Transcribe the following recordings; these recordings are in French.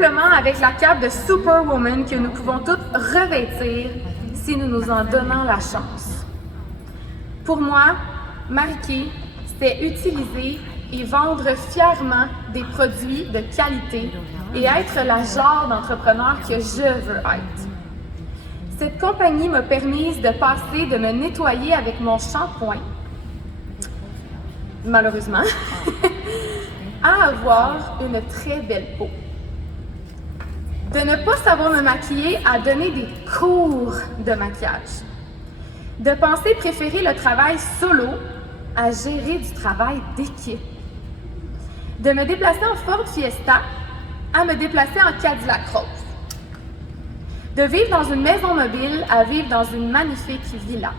Simplement avec la cape de Superwoman que nous pouvons toutes revêtir si nous nous en donnons la chance. Pour moi, marquer, c'est utiliser et vendre fièrement des produits de qualité et être la genre d'entrepreneur que je veux être. Cette compagnie m'a permis de passer de me nettoyer avec mon shampoing, malheureusement, à avoir une très belle peau. De ne pas savoir me maquiller à donner des cours de maquillage. De penser préférer le travail solo à gérer du travail d'équipe. De me déplacer en Ford Fiesta à me déplacer en Cadillac Rose. De vivre dans une maison mobile à vivre dans une magnifique villa.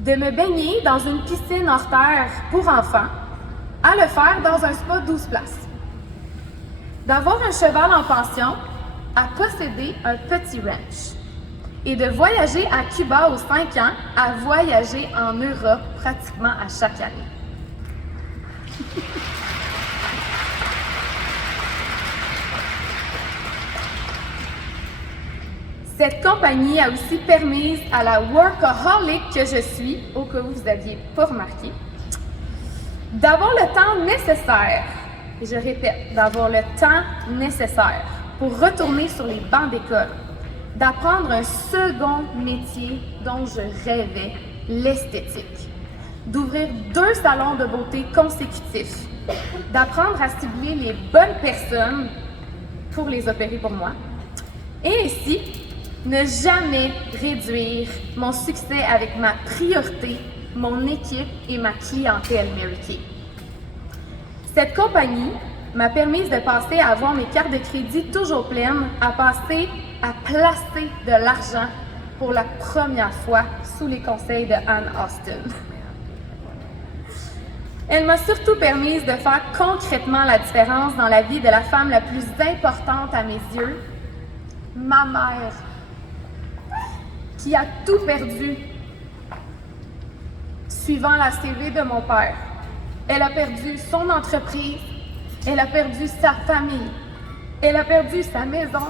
De me baigner dans une piscine hors terre pour enfants à le faire dans un spa 12 places. D'avoir un cheval en pension à posséder un petit ranch. Et de voyager à Cuba aux 5 ans à voyager en Europe pratiquement à chaque année. Cette compagnie a aussi permis à la workaholic que je suis, au cas où vous n'aviez pas remarqué, d'avoir le temps nécessaire, et je répète, d'avoir le temps nécessaire pour retourner sur les bancs d'école, d'apprendre un second métier dont je rêvais, l'esthétique, d'ouvrir 2 salons de beauté consécutifs, d'apprendre à cibler les bonnes personnes pour les opérer pour moi, et ainsi ne jamais réduire mon succès avec ma priorité, mon équipe et ma clientèle méritée. Cette compagnie m'a permis de passer à avoir mes cartes de crédit toujours pleines, à passer à placer de l'argent pour la première fois sous les conseils de Anne Austin. Elle m'a surtout permis de faire concrètement la différence dans la vie de la femme la plus importante à mes yeux, ma mère, qui a tout perdu suivant la CV de mon père. Elle a perdu son entreprise, elle a perdu sa famille, elle a perdu sa maison,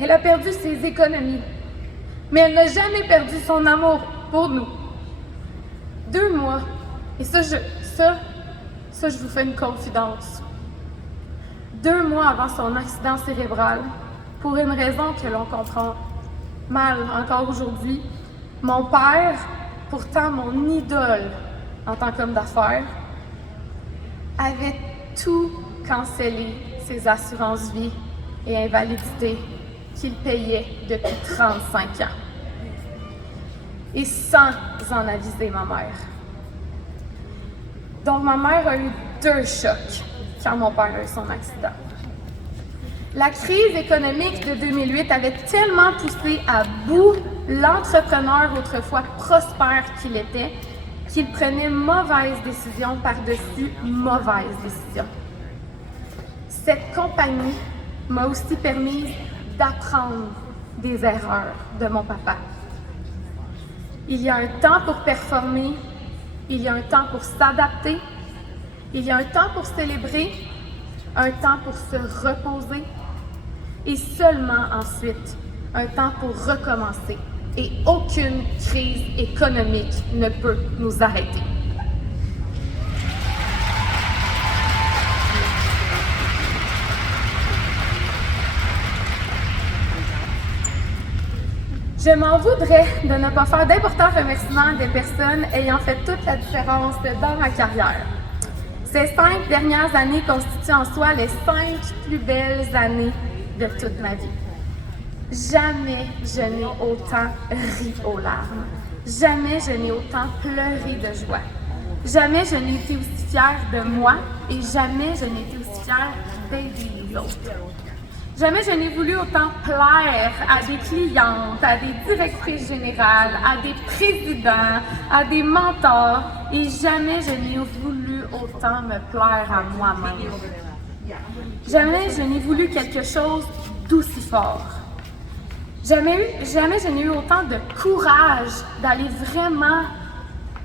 elle a perdu ses économies, mais elle n'a jamais perdu son amour pour nous. 2 mois, et ça, je vous fais une confidence. 2 mois avant son accident cérébral, pour une raison que l'on comprend mal encore aujourd'hui, mon père, pourtant mon idole en tant qu'homme d'affaires, avait tout cancellé ses assurances vie et invalidité qu'il payait depuis 35 ans. Et sans en aviser ma mère. Donc ma mère a eu 2 chocs quand mon père a eu son accident. La crise économique de 2008 avait tellement poussé à bout l'entrepreneur autrefois prospère qu'il était, qu'il prenait mauvaises décisions par-dessus mauvaises décisions. Cette compagnie m'a aussi permis d'apprendre des erreurs de mon papa. Il y a un temps pour performer, il y a un temps pour s'adapter, il y a un temps pour célébrer, un temps pour se reposer et seulement ensuite un temps pour recommencer. Et aucune crise économique ne peut nous arrêter. Je m'en voudrais de ne pas faire d'importants remerciements des personnes ayant fait toute la différence dans ma carrière. Ces 5 dernières années constituent en soi les 5 plus belles années de toute ma vie. Jamais je n'ai autant ri aux larmes. Jamais je n'ai autant pleuré de joie. Jamais je n'ai été aussi fière de moi et jamais je n'ai été aussi fière d'aider les autres. Jamais je n'ai voulu autant plaire à des clientes, à des directrices générales, à des présidents, à des mentors et jamais je n'ai voulu autant me plaire à moi-même. Jamais je n'ai voulu quelque chose d'aussi fort. Jamais je n'ai eu autant de courage d'aller vraiment,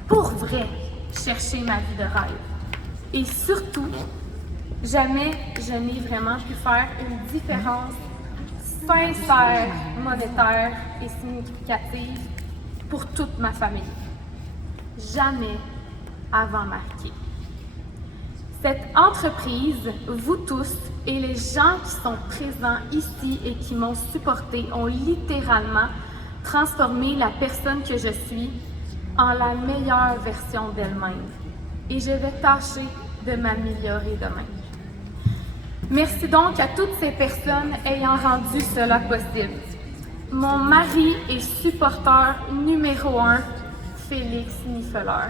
pour vrai, chercher ma vie de rêve. Et surtout, Jamais je n'ai vraiment pu faire une différence sincère, monétaire et significative pour toute ma famille. Jamais avant Marquis. Cette entreprise, vous tous et les gens qui sont présents ici et qui m'ont supporté ont littéralement transformé la personne que je suis en la meilleure version d'elle-même. Et je vais tâcher de m'améliorer demain. Merci donc à toutes ces personnes ayant rendu cela possible. Mon mari et supporteur numéro 1, Félix Nifeleur.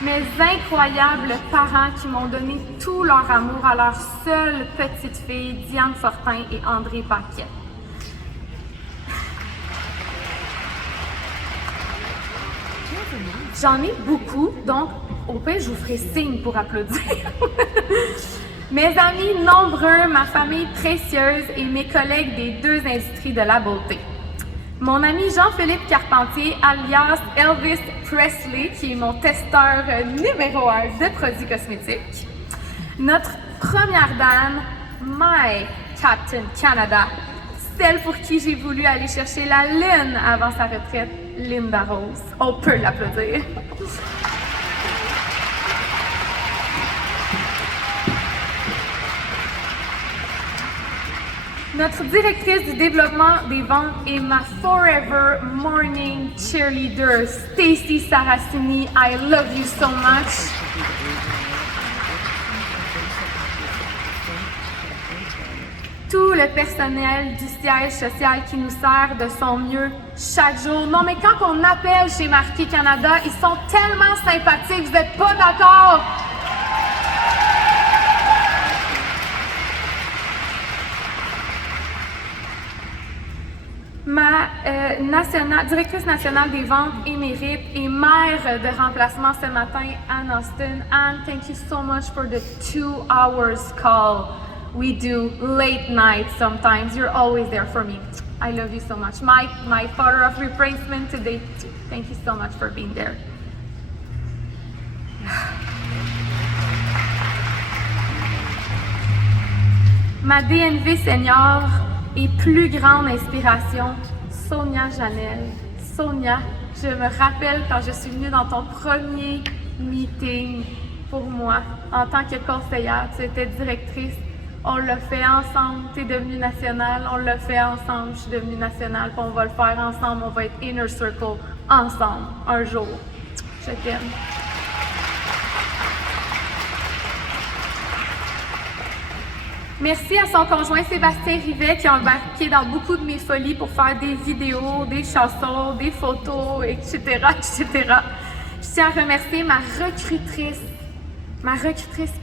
Mes incroyables parents qui m'ont donné tout leur amour à leur seule petite fille, Diane Fortin et André Paquet. J'en ai beaucoup, donc au pire, je vous ferai signe pour applaudir. Mes amis nombreux, ma famille précieuse et mes collègues des deux industries de la beauté. Mon ami Jean-Philippe Carpentier, alias Elvis Presley, qui est mon testeur numéro 1 de produits cosmétiques. Notre première dame, My Captain Canada, celle pour qui j'ai voulu aller chercher la lune avant sa retraite, Linda Rose. On peut l'applaudir. Notre directrice du développement des ventes est ma forever morning cheerleader, Stacy Saracini. I love you so much. Tout le personnel du siège social qui nous sert de son mieux chaque jour. Non, mais quand on appelle chez Marquis Canada, ils sont tellement sympathiques, vous n'êtes pas d'accord? Ma directrice nationale des ventes émérite et mère de remplacement ce matin, Anne Austin. Anne, thank you so much for the 2 hours call we do late night sometimes. You're always there for me. I love you so much. My father of replacement today, thank you so much for being there. Ma DNV senior et plus grande inspiration, Sonia Janel. Sonia, je me rappelle quand je suis venue dans ton premier meeting pour moi en tant que conseillère. Tu étais directrice. On l'a fait ensemble. Tu es devenue nationale. On l'a fait ensemble. Je suis devenue nationale. Puis on va le faire ensemble. On va être Inner Circle ensemble un jour. Je t'aime. Merci à son conjoint Sébastien Rivet qui a embarqué dans beaucoup de mes folies pour faire des vidéos, des chansons, des photos, etc., etc. Je tiens à remercier ma recrutrice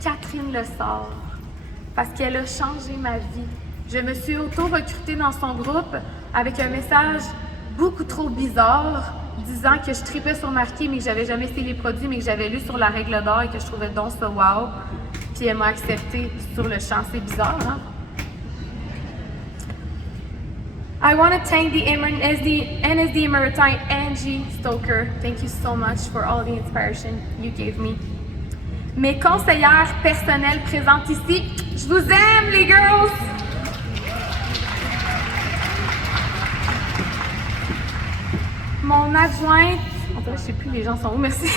Catherine Lessard, parce qu'elle a changé ma vie. Je me suis auto-recrutée dans son groupe avec un message beaucoup trop bizarre, disant que je tripais sur Marquis, mais que j'avais jamais essayé les produits, mais que j'avais lu sur la règle d'or et que je trouvais donc ça wow. Puis elle m'a accepté sur le champ. C'est bizarre, hein? I want to thank the NSD Maritime Angie Stoker. Thank you so much for all the inspiration you gave me. Mes conseillères personnelles présentes ici, je vous aime les girls! Mon adjointe, je ne sais plus les gens sont où, merci.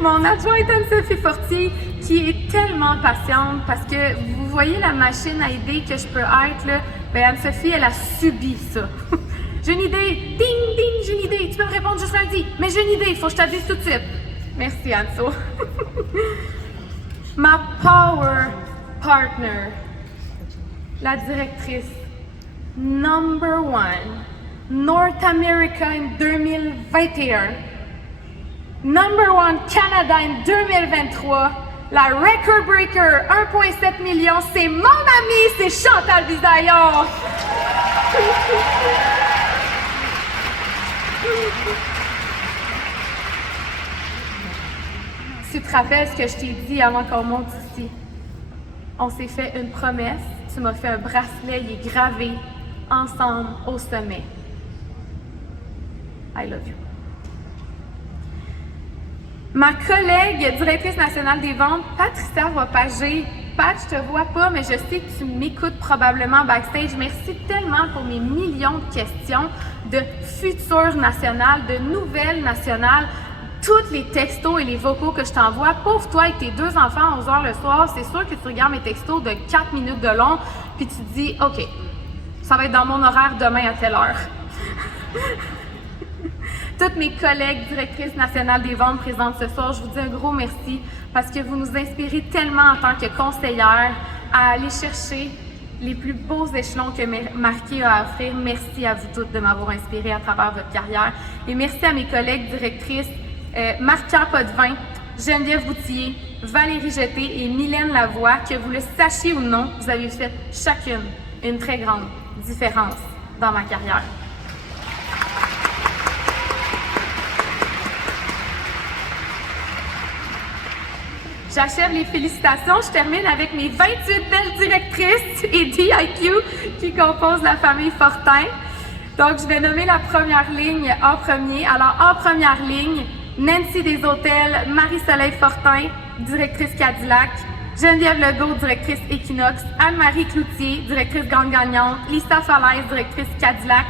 Mon adjointe Anne-Sophie Fortier, qui est tellement patiente parce que vous voyez la machine à idées que je peux être, là, ben Anne-Sophie, elle a subi ça. J'ai une idée, ding, ding, j'ai une idée, tu peux me répondre juste lundi, mais j'ai une idée, il faut que je t'avise tout de suite. Merci Anne-So. Ma power partner, la directrice number 1, North America en 2021, number 1 Canada en 2023, la record breaker 1,7 million, c'est mon amie, c'est Chantal Bisaillon. Tu te rappelles ce que je t'ai dit avant qu'on monte ici? On s'est fait une promesse, tu m'as fait un bracelet, il est gravé ensemble au sommet. I love you. Ma collègue directrice nationale des ventes, Patricia Wapagé. Pat, je te vois pas, mais je sais que tu m'écoutes probablement backstage. Merci tellement pour mes millions de questions de futures nationales, de nouvelles nationales, tous les textos et les vocaux que je t'envoie. Pauvre toi avec tes 2 enfants à 11 h le soir, c'est sûr que tu regardes mes textos de 4 minutes de long, puis tu te dis, OK, ça va être dans mon horaire demain à telle heure. Toutes mes collègues directrices nationales des ventes présentes ce soir, je vous dis un gros merci parce que vous nous inspirez tellement en tant que conseillère à aller chercher les plus beaux échelons que Marquis a à offrir. Merci à vous toutes de m'avoir inspiré à travers votre carrière. Et merci à mes collègues directrices Marc-Pierre Potvin, Geneviève Boutier, Valérie Jeté et Mylène Lavoie, que vous le sachiez ou non, vous avez fait chacune une très grande différence dans ma carrière. J'achève les félicitations. Je termine avec mes 28 belles directrices et DIQ qui composent la famille Fortin. Donc, je vais nommer la première ligne en premier. Alors, en première ligne, Nancy Deshôtels, Marie-Soleil Fortin, directrice Cadillac, Geneviève Legault, directrice Equinox, Anne-Marie Cloutier, directrice Grande Gagnante, Lisa Falaise, directrice Cadillac,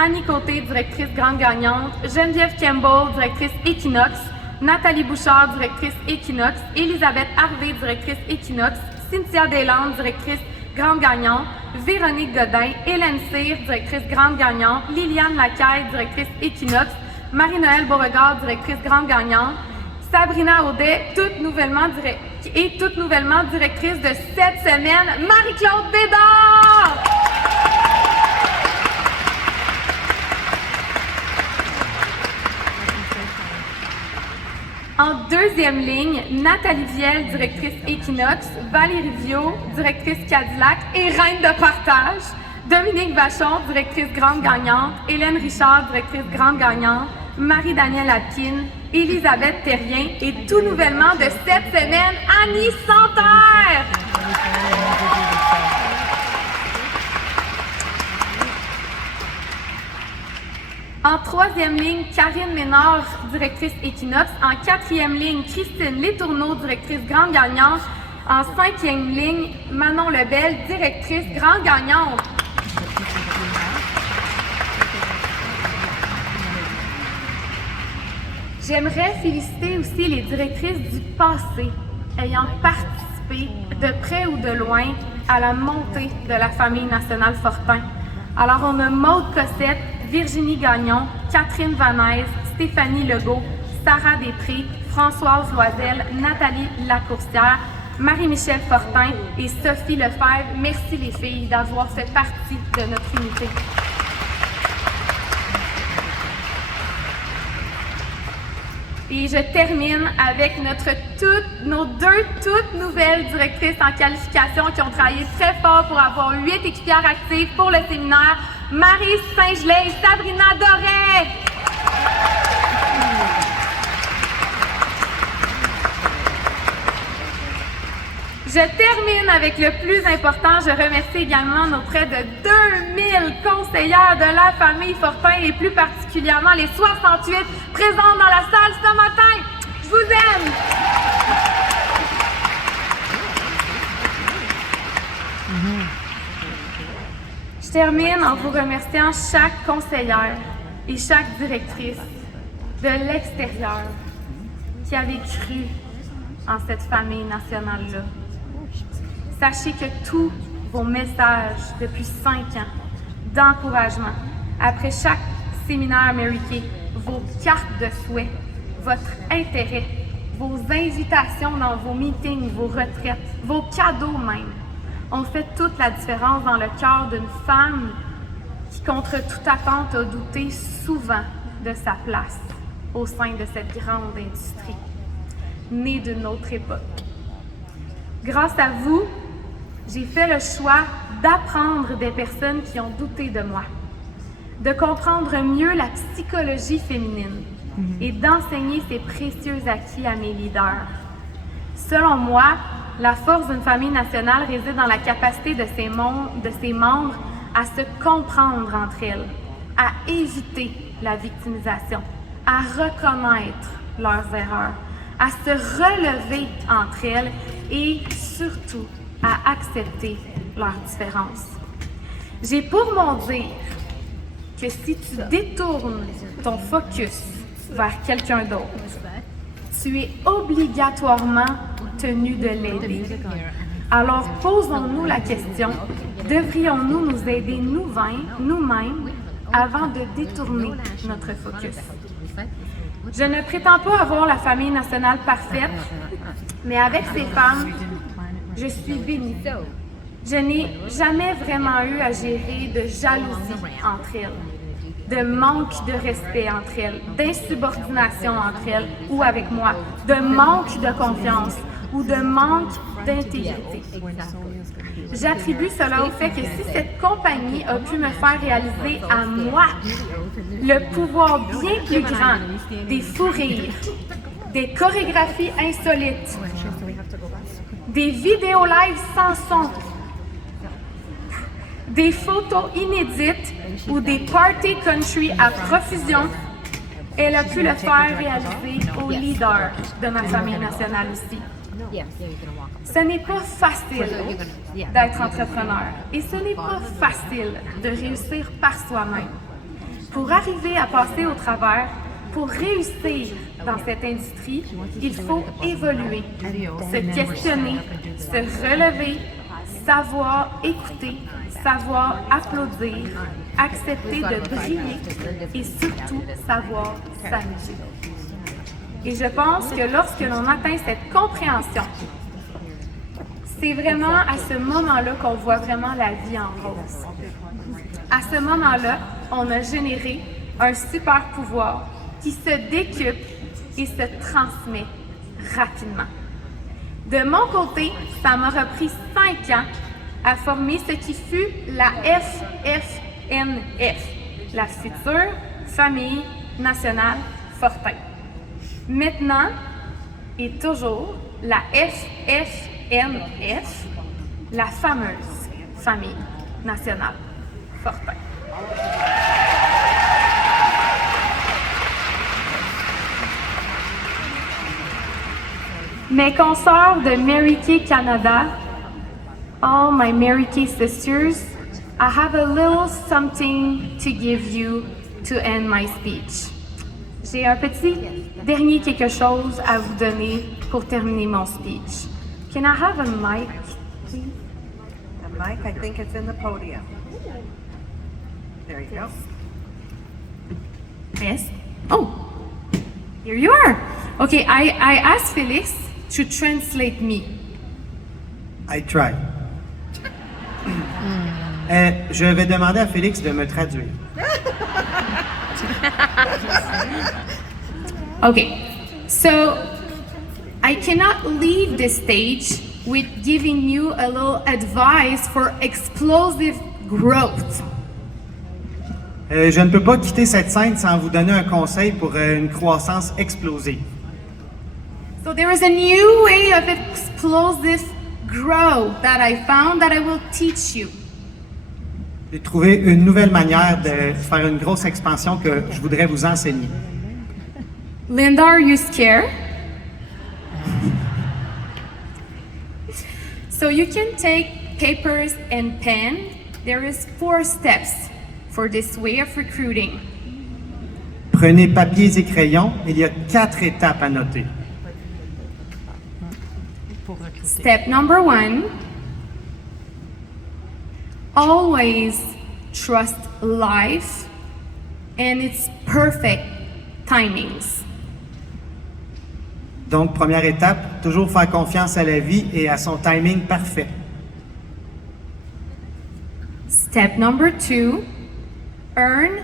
Annie Côté, directrice Grande Gagnante, Geneviève Campbell, directrice Equinox, Nathalie Bouchard, directrice Equinox, Elisabeth Harvey, directrice Equinox, Cynthia Deslandes, directrice Grande Gagnante, Véronique Godin, Hélène Cyr, directrice Grande Gagnante, Liliane Lacaille, directrice Equinox, Marie-Noël Beauregard, directrice Grande Gagnante, Sabrina Audet, toute nouvellement directrice de cette semaine, Marie-Claude Bédard! En deuxième ligne, Nathalie Viel, directrice Equinox, Valérie Viau, directrice Cadillac et reine de partage, Dominique Vachon, directrice Grande Gagnante, Hélène Richard, directrice Grande Gagnante, Marie-Danielle Atkin, Elisabeth Terrien et tout nouvellement de cette semaine, Annie Santerre! En troisième ligne, Karine Ménard, directrice Equinox. En quatrième ligne, Christine Letourneau, directrice Grande Gagnante. En cinquième ligne, Manon Lebel, directrice Grande Gagnante. J'aimerais féliciter aussi les directrices du passé ayant participé de près ou de loin à la montée de la famille nationale Fortin. Alors on a Maude Cossette, Virginie Gagnon, Catherine Vanaise, Stéphanie Legault, Sarah Després, Françoise Loisel, Nathalie Lacourcière, Marie-Michel Fortin et Sophie Lefebvre. Merci les filles d'avoir fait partie de notre unité. Et je termine avec nos deux toutes nouvelles directrices en qualification qui ont travaillé très fort pour avoir 8 équipières actives pour le séminaire, Marie Saint-Gelais et Sabrina Doré. Je termine avec le plus important. Je remercie également nos près de 2000 conseillères de la famille Fortin et plus particulièrement les 68 présentes dans la salle ce matin. Je vous aime! Je termine en vous remerciant chaque conseillère et chaque directrice de l'extérieur qui avait cru en cette famille nationale-là. Sachez que tous vos messages depuis 5 ans d'encouragement, après chaque séminaire Mary Kay, vos cartes de souhait, votre intérêt, vos invitations dans vos meetings, vos retraites, vos cadeaux même, ont fait toute la différence dans le cœur d'une femme qui, contre toute attente, a douté souvent de sa place au sein de cette grande industrie, née d'une autre époque. Grâce à vous, j'ai fait le choix d'apprendre des personnes qui ont douté de moi, de comprendre mieux la psychologie féminine et d'enseigner ces précieux acquis à mes leaders. Selon moi, la force d'une famille nationale réside dans la capacité de ses membres à se comprendre entre elles, à éviter la victimisation, à reconnaître leurs erreurs, à se relever entre elles et surtout à accepter leurs différences. J'ai pour mon dire que si tu détournes ton focus vers quelqu'un d'autre, tu es obligatoirement tenu de l'aider. Alors posons-nous la question, devrions-nous nous aider nous-mêmes avant de détourner notre focus? Je ne prétends pas avoir la famille nationale parfaite, mais avec ces femmes, je suis bénie. Je n'ai jamais vraiment eu à gérer de jalousie entre elles, de manque de respect entre elles, d'insubordination entre elles ou avec moi, de manque de confiance ou de manque d'intégrité. J'attribue cela au fait que si cette compagnie a pu me faire réaliser à moi le pouvoir bien plus grand des fous rires, des chorégraphies insolites, des vidéos live sans son, des photos inédites ou des parties country à profusion, elle a pu le faire réaliser aux leaders de ma famille nationale aussi. Ce n'est pas facile d'être entrepreneur et ce n'est pas facile de réussir par soi-même. Pour arriver à passer au travers, pour réussir dans cette industrie, il faut évoluer, se questionner, se relever, savoir écouter, savoir applaudir, accepter de briller et surtout savoir s'amuser. Et je pense que lorsque l'on atteint cette compréhension, c'est vraiment à ce moment-là qu'on voit vraiment la vie en rose. À ce moment-là, on a généré un super pouvoir qui se décuple et se transmet rapidement. De mon côté, ça m'aura pris 5 ans à former ce qui fut la FFNF, la future Famille Nationale Fortin. Maintenant et toujours, la FFNF, la fameuse Famille Nationale Fortin. Mes consoeurs de Mary Kay Canada, all my Mary Kay sisters, I have a little something to give you to end my speech. J'ai un petit dernier quelque chose à vous donner pour terminer mon speech. Can I have a mic, please? The mic, I think it's in the podium. There you go. Yes. Oh, here you are. Okay, I asked Felix to translate me. I try. Je vais demander à Félix de me traduire. Okay, so I cannot leave this stage with giving you a little advice for explosive growth. Je ne peux pas quitter cette scène sans vous donner un conseil pour une croissance explosive. So there is a new way of explosive growth that I found that I will teach you. J'ai trouvé une nouvelle manière de faire une grosse expansion que je voudrais vous enseigner. Linda, are you scared? So you can take papers and pen. There is 4 steps for this way of recruiting. Prenez papiers et crayons, il y a 4 étapes à noter. Step number 1, always trust life and its perfect timings. Donc, première étape, toujours faire confiance à la vie et à son timing parfait. Step number 2, earn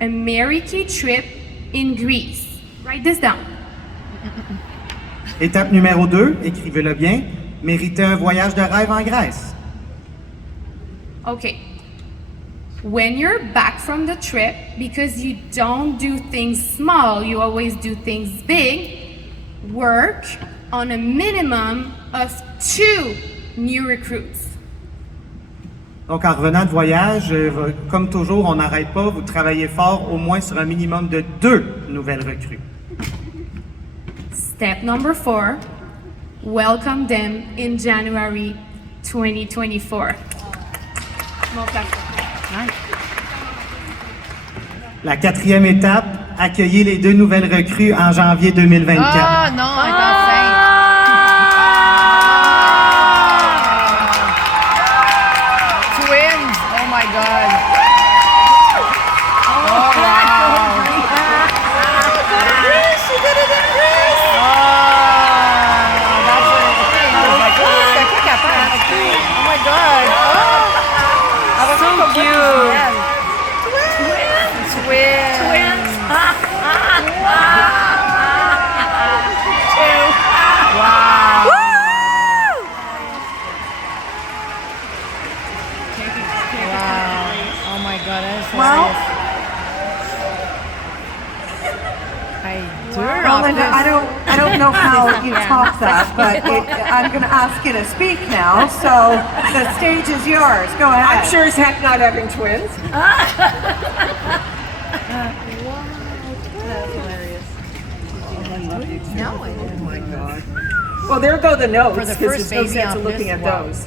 a Mary Kay trip in Greece. Write this down. Étape numéro 2, écrivez-le bien, méritez un voyage de rêve en Grèce. Okay. When you're back from the trip, because you don't do things small, you always do things big, work on a minimum of 2 new recruits. Donc, en revenant de voyage, comme toujours, on n'arrête pas, vous travaillez fort au moins sur un minimum de 2 nouvelles recrues. Step number 4, welcome them in January 2024. Mon plafond. La 4e étape, accueillir les 2 nouvelles recrues en janvier 2024. Ah non, elle est enceinte. Twins! Oh my God! Oh wow! She did it in Greece! Oh, that's it. C'est quoi qu'elle fait? Oh my God! Oh! So cute! Twins! Wow! Wow! Oh my God, that is hilarious. Hey, Well, Linda, I don't know how you top that, but I'm going to ask you to speak now. So the stage is yours. Go ahead. I'm sure as heck not having twins. No, I didn't. Oh my God. Well, there go the notes. For the 'cause first there's no baby sense on of looking this, at wow. those.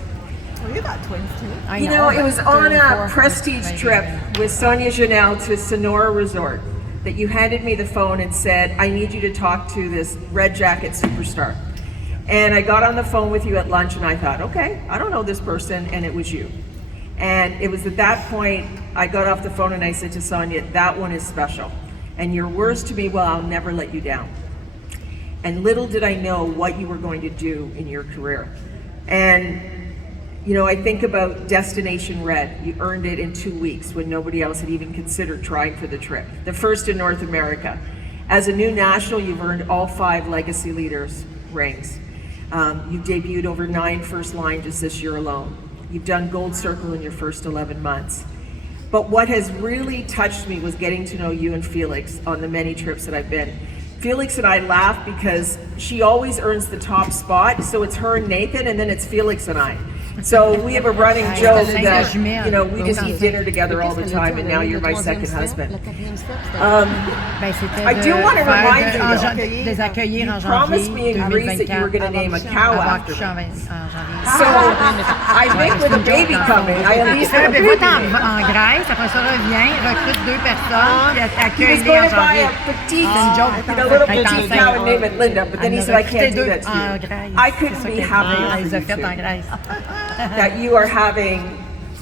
Well, you got twins too. I You know, it was but on 34 a prestige maybe trip even. with Sonia Janelle to Sonora Resort that you handed me the phone and said, I need you to talk to this red jacket superstar. And I got on the phone with you at lunch and I thought, okay, I don't know this person, and it was you. And it was at that point I got off the phone and I said to Sonia, that one is special. And your words to me, well, I'll never let you down. And little did I know what you were going to do in your career. And, you know, I think about Destination Red. You earned it in 2 weeks when nobody else had even considered trying for the trip. The first in North America. As a new national, you've earned all 5 Legacy Leaders rings. You've debuted over 9 first line just this year alone. You've done Gold Circle in your first 11 months. But what has really touched me was getting to know you and Felix on the many trips that I've been. Felix and I laugh because she always earns the top spot, so it's her and Nathan, and then it's Felix and I. So we have a running joke that, you know, we just eat dinner together all the time, and now you're my second husband. I do want to remind you, though, les accueillir en you promised janvier me in Greece that you were 2024. going to name a cow Avoir after accouché me. en janvier. So I think with a baby coming, I at least have a Va baby. en Grèce, après ça revient, recrute 2 personnes, puis He was accueille-les going en to buy janvier. a petite, C'est une joke. a little Elle est petite enceinte. cow and name it Linda, but then he said, I can't do that to en you. Grèce. I C'est couldn't ça be qu'elle happier les for a you faites en two, Grèce. that you are having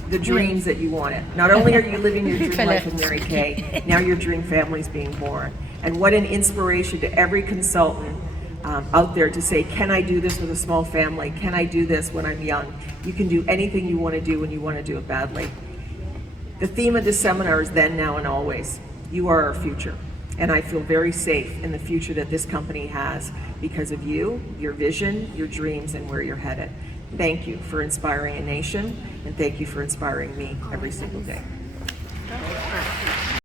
the dreams that you wanted. Not only are you living your dream life with Mary Kay, now your dream family is being born. And what an inspiration to every consultant out there to say, can I do this with a small family? Can I do this when I'm young? You can do anything you want to do when you want to do it badly. The theme of this seminar is then, now, and always. You are our future. And I feel very safe in the future that this company has because of you, your vision, your dreams, and where you're headed. Thank you for inspiring a nation, and thank you for inspiring me every single day.